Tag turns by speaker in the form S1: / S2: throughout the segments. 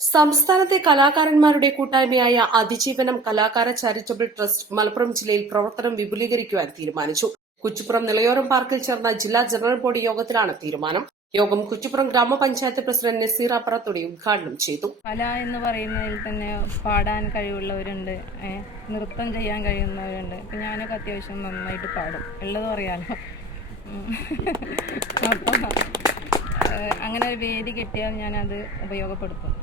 S1: സംസ്ഥാനത്തെ കലാകാരന്മാരുടെ കൂട്ടായ്മയായ അതിജീവനം കലാകാര ചാരിറ്റബിൾ ട്രസ്റ്റ് മലപ്പുറം ജില്ലയിൽ പ്രവർത്തനം വിപുലീകരിക്കുവാൻ തീരുമാനിച്ചു. കുച്ചിപ്പുറം നിളയോരം പാർക്കിൽ ചേർന്ന ജില്ലാ ജനറൽ ബോഡി യോഗത്തിലാണ് തീരുമാനം. യോഗം കുറ്റിപ്പുറം ഗ്രാമപഞ്ചായത്ത് പ്രസിഡന്റ് നസീർ അപ്പറത്തോടെ ഉദ്ഘാടനം ചെയ്തു.
S2: കല എന്ന് പറയുന്നതിൽ തന്നെ പാടാൻ കഴിവുള്ളവരുണ്ട് നൃത്തം ചെയ്യാൻ കഴിയുന്നവരുണ്ട്. ഞാനൊക്കെ അത്യാവശ്യം നന്നായിട്ട് പാടും. ഉള്ളത് പറയാലോ. അപ്പോൾ അങ്ങനെ ഒരു വേദി കിട്ടിയാൽ ഞാനത് ഉപയോഗപ്പെടുത്തും.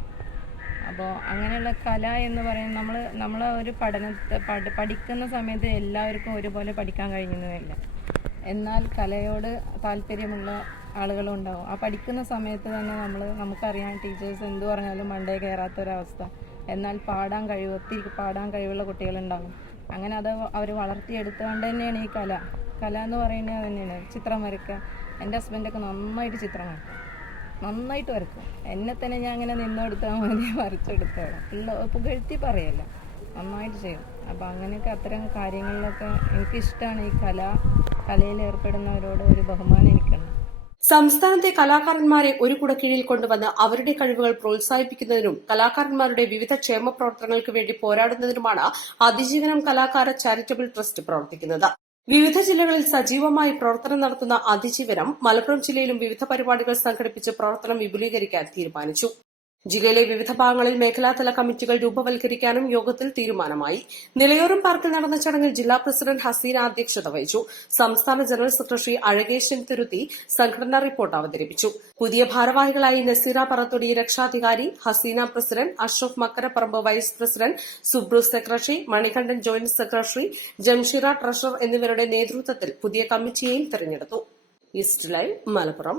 S2: അപ്പോൾ അങ്ങനെയുള്ള കല എന്ന് പറയുന്നത് നമ്മൾ നമ്മൾ ഒരു പഠന പഠ പഠിക്കുന്ന സമയത്ത് എല്ലാവർക്കും ഒരുപോലെ പഠിക്കാൻ കഴിയുന്നതല്ല എന്നാൽ കലയോട് താല്പര്യമുള്ള ആളുകളും ഉണ്ടാവും. ആ പഠിക്കുന്ന സമയത്ത് തന്നെ നമ്മൾ നമുക്കറിയാം ടീച്ചേഴ്സ് എന്ത് പറഞ്ഞാലും മണ്ടേ കയറാത്തൊരവസ്ഥ. എന്നാൽ പാടാൻ കഴിവ് ഒത്തിരി പാടാൻ കഴിവുള്ള കുട്ടികളുണ്ടാകും. അങ്ങനെ അത് അവർ വളർത്തിയെടുത്തുകൊണ്ട് തന്നെയാണ് ഈ കല. കല എന്ന് പറയുന്നത് തന്നെയാണ് ചിത്രം വരയ്ക്കുക. എന്റെ ഹസ്ബൻഡൊക്കെ നന്നായിട്ട് ചിത്രം വരയ്ക്കും. നന്നായിട്ട് വരക്കും. എന്നെ തന്നെ ഞാൻ അങ്ങനെ നിന്നെടുത്താൽ മതി വരച്ചെടുത്തോളാം. ഉള്ള പുകഴ്ത്തി പറയല്ല. നന്നായിട്ട് ചെയ്യും. അപ്പോൾ അങ്ങനെയൊക്കെ അത്തരം കാര്യങ്ങളിലൊക്കെ എനിക്കിഷ്ടമാണ് ഈ കല. കലയിൽ ഏർപ്പെടുന്നവരോട് ഒരു ബഹുമാനം എനിക്കുണ്ട്.
S1: സംസ്ഥാനത്തെ കലാകാരന്മാരെ ഒരു കുടക്കീഴിൽ കൊണ്ടുവന്ന് അവരുടെ കഴിവുകൾ പ്രോത്സാഹിപ്പിക്കുന്നതിനും കലാകാരന്മാരുടെ വിവിധ ക്ഷേമ പ്രവർത്തനങ്ങൾക്ക് വേണ്ടി പോരാടുന്നതിനുമാണ് അതിജീവനം കലാകാര ചാരിറ്റബിൾ ട്രസ്റ്റ് പ്രവർത്തിക്കുന്നത്. വിവിധ ജില്ലകളിൽ സജീവമായി പ്രവർത്തനം നടത്തുന്ന അതിജീവനം മലപ്പുറം ജില്ലയിലും വിവിധ പരിപാടികൾ സംഘടിപ്പിച്ച് പ്രവർത്തനം വിപുലീകരിക്കാൻ തീരുമാനിച്ചു ജില്ലയിലെ വിവിധ ഭാഗങ്ങളിൽ മേഖലാതല കമ്മിറ്റികൾ രൂപവൽക്കരിക്കാനും യോഗത്തിൽ തീരുമാനമായി. നിലയോരം പാർക്കിൽ നടന്ന ചടങ്ങിൽ ജില്ലാ പ്രസിഡന്റ് ഹസീന അധ്യക്ഷത വഹിച്ചു. സംസ്ഥാന ജനറൽ സെക്രട്ടറി അഴകേശൻ തിരുത്തി സംഘടനാ റിപ്പോർട്ട് അവതരിപ്പിച്ചു. പുതിയ ഭാരവാഹികളായി നസീറ പറത്തൊടി രക്ഷാധികാരി Haseena president Ashraf Makkaraparamba vice president Subru secretary Manikandan joint secretary Jamsheera treasurer എന്നിവരുടെ നേതൃത്വത്തിൽ പുതിയ കമ്മിറ്റിയെയും തെരഞ്ഞെടുത്തു. East live Malappuram.